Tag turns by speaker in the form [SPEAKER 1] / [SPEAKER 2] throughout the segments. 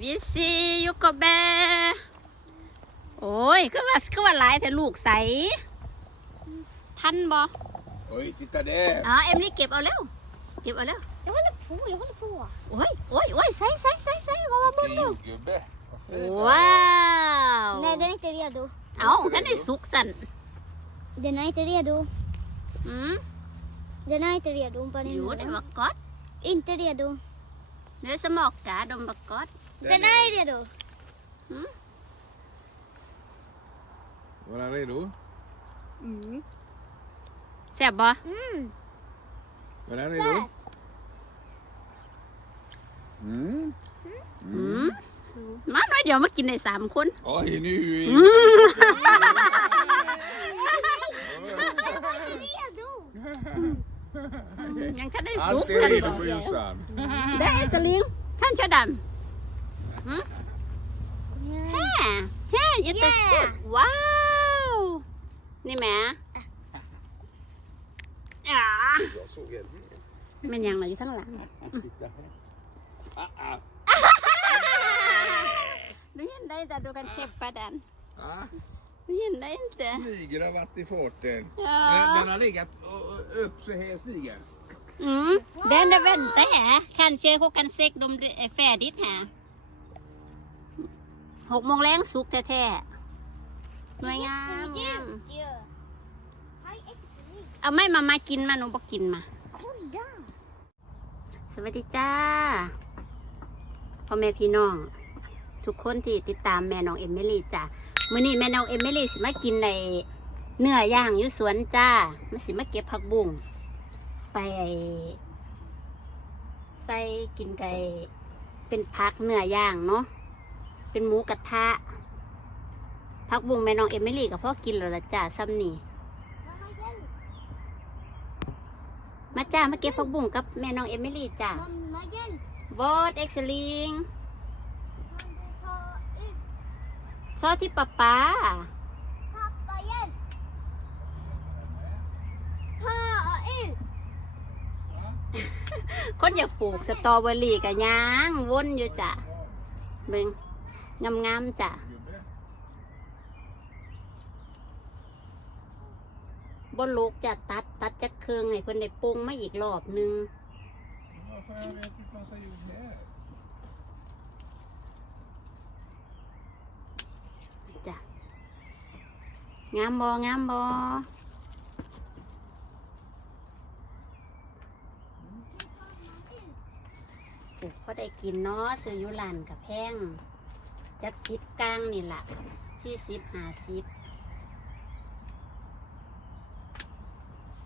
[SPEAKER 1] วิซียุกกะแบโอ้ยก็ว่าก็ว่าหลายแต่ลูกใส ทันบ่
[SPEAKER 2] Oj, titta där!
[SPEAKER 1] อ๋อเอ็มนี่เก็บเอาเร็ว เก็บเอาเร็ว
[SPEAKER 3] Jag håller på, jag håller på.
[SPEAKER 1] โอ้ยโอ้ยโอ้ยใส่ใส่ใส่ใส่มามาบุญ
[SPEAKER 2] Vilken
[SPEAKER 1] ดู
[SPEAKER 2] jordgubbe! Vad fin
[SPEAKER 1] ว้าว
[SPEAKER 3] Nej, den är inte redo.
[SPEAKER 1] เอาท่านได้สุกสัน
[SPEAKER 3] Den är inte redo.
[SPEAKER 1] อืม
[SPEAKER 3] Den är inte redo. Bara
[SPEAKER 1] อยู่
[SPEAKER 3] imorgon.
[SPEAKER 1] ได้บักกอด
[SPEAKER 3] Inte redo.
[SPEAKER 1] เนื้อสมอกกาดมบักกอด
[SPEAKER 3] Den är redo.
[SPEAKER 2] Var han redo?
[SPEAKER 1] แซ่บบ่
[SPEAKER 3] Mm.
[SPEAKER 2] Var han redo? Mm.
[SPEAKER 1] อืมมาหน่อยเดี๋ยวมากินได้สามคน
[SPEAKER 2] Oj, nu är vi...
[SPEAKER 3] Redo.
[SPEAKER 1] ยังท่านได้สุก
[SPEAKER 2] Allt är
[SPEAKER 1] สัน
[SPEAKER 2] redo
[SPEAKER 1] บ่
[SPEAKER 2] på Jossan.
[SPEAKER 1] ได้สลิงท่านเชาดำ แฮ่แฮ่ยัตะกุดว้าว นี่แหม่อ่า
[SPEAKER 2] Jag såg en.
[SPEAKER 1] แมันยังเหลืออยู่ข้างหลัง
[SPEAKER 2] Titta här. Ah, ah.
[SPEAKER 1] ดูเห็นได้แต่ดูกันเก็บประดัน
[SPEAKER 2] Ah,
[SPEAKER 1] ดูเห็นได้แต่
[SPEAKER 2] Snigeln har varit i farten.
[SPEAKER 1] Ja.
[SPEAKER 2] Den, den har legat ö- ö- upp så här, snigeln.
[SPEAKER 1] อืมเดินเดเวนแต่ หกโมงแรงสุกแท้ๆหน่วยงามเอาไม่มามากินมาหนูบอกกินมาสวัสดีจ้าพ่อแม่พี่น้อง ทุกคนที่ติดตามแม่น้องเอมิลี่จ้ามื้อนี้แม่น้องเอมิลี่สิมากินในเนื้อย่างอยู่สวนจ้ามันสิมาเก็บผักบุ้งไปใส่กินไก่เป็นพักเนื้อย่างเนาะ เป็นหมูกระทะผักบุ้งแม่น้องเอมิลี่กับพ่อกินแล้วละจ้าซ้ำนี่มาจ้ามาเก็บผักบุ้งกับแม่น้องเอมิลี่จ้าวอดเอ็กซ์ลิงซอสที่ป๊าป๊าคนอยากปลูกสตรอเบอรี่กับยาง วนอยู่จ้ะเบิ่งง งามๆจ้ะบนลูกจะตัดตัดจากเครื่องให้เพิ่นได้ปรุงมาอีกรอบหนึงจ้ะงามบองามบอปลูกก็ได้กินเนาะซื้ออยุลานกับแพง จักสิบกลางนี่แหละสี่สิบห้าสิบ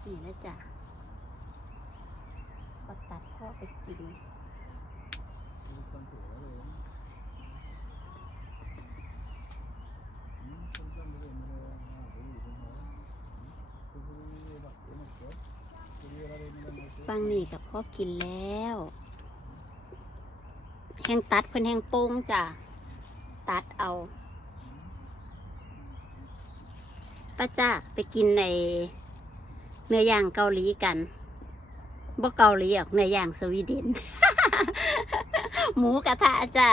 [SPEAKER 1] นี่แล้วจ้ะก็ตัดพ่อไปกินฟังนี่กับพ่อกินแล้ว แห้งตัดเพิ่นแห้งโป้งจ้ะ ตัดเอาป้าจ้าไปกินในเนื้อย่างเกาหลีกันบ่เกาหลีออกเนื้อย่างสวีเดน หมูกระทะจ้า